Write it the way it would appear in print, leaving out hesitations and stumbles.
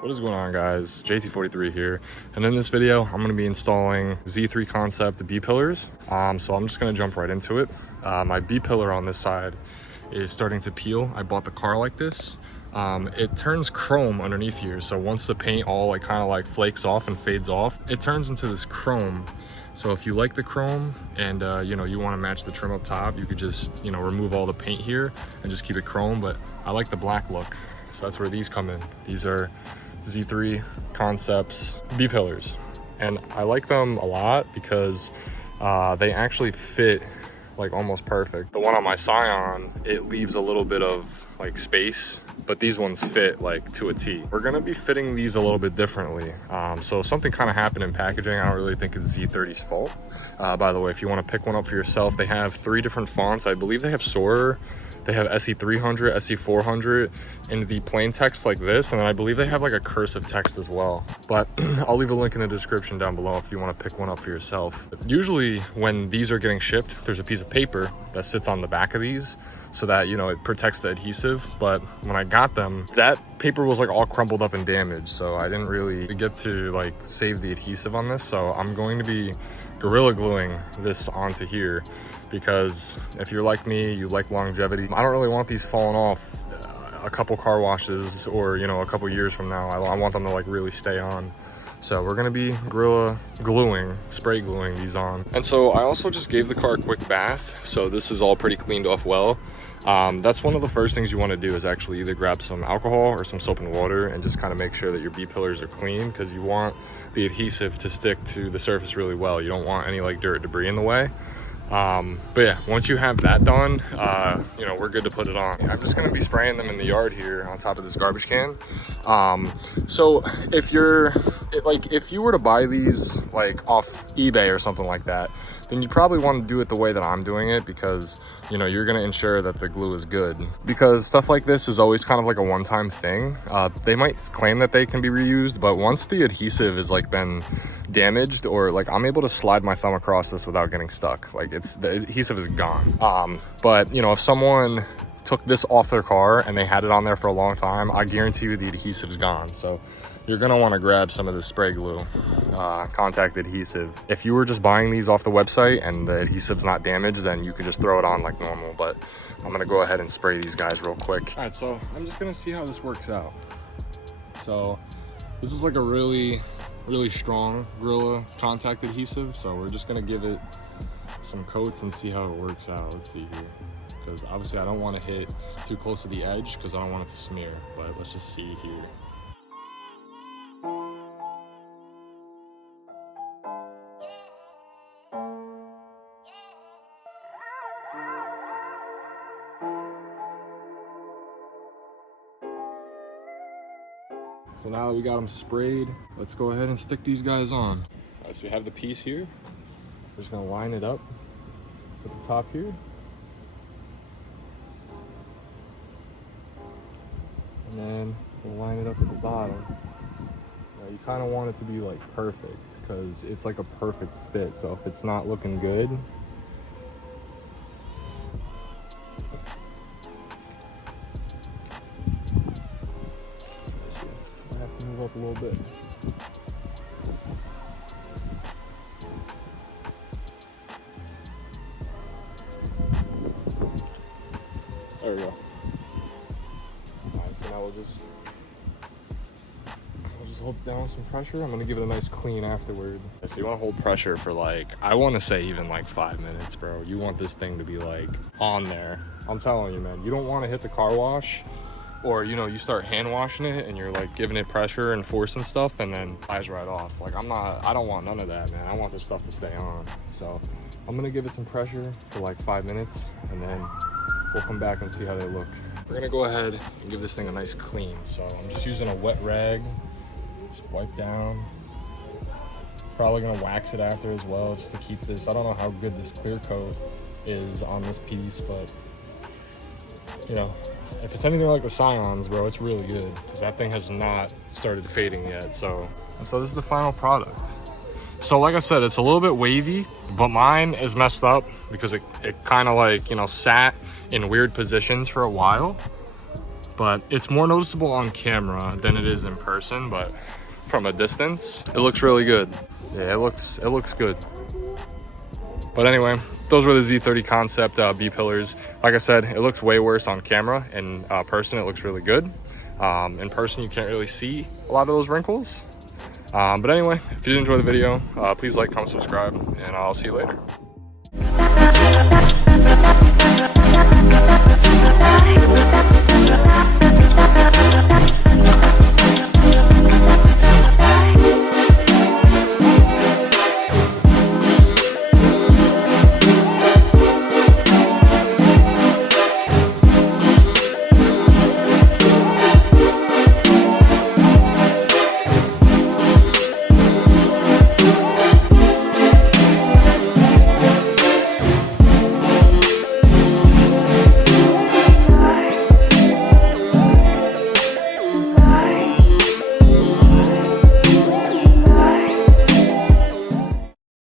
What is going on, guys? JT43 here, and in this video I'm going to be installing Z3 concept B-pillars. So I'm just going to jump right into it. My B-pillar on this side is starting to peel. I bought the car like this. It turns chrome underneath here, so once the paint all kind of flakes off and fades off, it turns into this chrome. So if you like the chrome and you want to match the trim up top, you could just remove all the paint here and just keep it chrome. But I like the black look, so that's where these come in. These are Z3 Concepts B-pillars, and I like them a lot because they actually fit almost perfect. The one on my Scion, it leaves a little bit of space, but these ones fit to a T. We're gonna be fitting these a little bit differently. So something kind of happened in packaging. I don't really think it's Z30's fault. By the way, if you want to pick one up for yourself, they have 3 different fonts. I believe they have Soarer, they have SC300, SC400, and the plain text like this, and then I believe they have a cursive text as well. But I'll leave a link in the description down below if you want to pick one up for yourself. Usually when these are getting shipped, there's a piece of paper that sits on the back of these so that it protects the adhesive. But when I got them, that paper was all crumpled up and damaged, so I didn't really get to save the adhesive on this. So I'm going to be Gorilla Gluing this onto here, because if you're like me, you like longevity. I don't really want these falling off a couple car washes or a couple years from now. I want them to really stay on. So we're gonna be Gorilla Gluing, spray gluing these on. And so I also just gave the car a quick bath, so this is all pretty cleaned off well. That's one of the first things you want to do, is actually either grab some alcohol or some soap and water and just kind of make sure that your B-pillars are clean, because you want the adhesive to stick to the surface really well. You don't want any dirt, debris in the way. But yeah, once you have that done, we're good to put it on. I'm just going to be spraying them in the yard here on top of this garbage can. So if you were to buy these off eBay or something like that, then you probably want to do it the way that I'm doing it, because you're going to ensure that the glue is good, because stuff like this is always kind of a one-time thing. They might claim that they can be reused, but once the adhesive is been damaged, or I'm able to slide my thumb across this without getting stuck, the adhesive is gone. But if someone took this off their car and they had it on there for a long time, I guarantee you the adhesive's gone. So you're gonna want to grab some of this spray glue, contact adhesive. If you were just buying these off the website and the adhesive's not damaged, then you could just throw it on like normal. But I'm gonna go ahead and spray these guys real quick. All right, so I'm just gonna see how this works out. So this is a really strong Gorilla contact adhesive, so we're just gonna give it some coats and see how it works out. Let's see here, because obviously I don't want to hit too close to the edge because I don't want it to smear, but let's just see here. So now that we got them sprayed, let's go ahead and stick these guys on. All right, so we have the piece here. We're just gonna line it up at the top here. And then we'll line it up at the bottom. Now you kind of want it to be perfect, because it's a perfect fit. So if it's not looking good, I have to move up a little bit. There we go. Alright, so now we'll just hold down some pressure. I'm gonna give it a nice clean afterward. So you wanna hold pressure for I wanna say even 5 minutes, bro. You want this thing to be on there. I'm telling you, man, you don't wanna hit the car wash, or you start hand washing it and you're giving it pressure and force and stuff, and then flies right off. I don't want none of that, man. I want this stuff to stay on. So I'm gonna give it some pressure for 5 minutes, and then we'll come back and see how they look. We're gonna go ahead and give this thing a nice clean. So I'm just using a wet rag, just wipe down. Probably gonna wax it after as well, just to keep this. I don't know how good this clear coat is on this piece, but if it's anything like the Scions, bro, it's really good, because that thing has not started fading yet. So this is the final product. So like I said, it's a little bit wavy, but mine is messed up because it kind of sat in weird positions for a while. but it's more noticeable on camera than it is in person, but from a distance, it looks really good. Yeah, it looks good. But anyway, those were the Z30 concept B pillars. Like I said, it looks way worse on camera. In person, it looks really good. In person, you can't really see a lot of those wrinkles. But anyway, if you did enjoy the video, please like, comment, subscribe, and I'll see you later.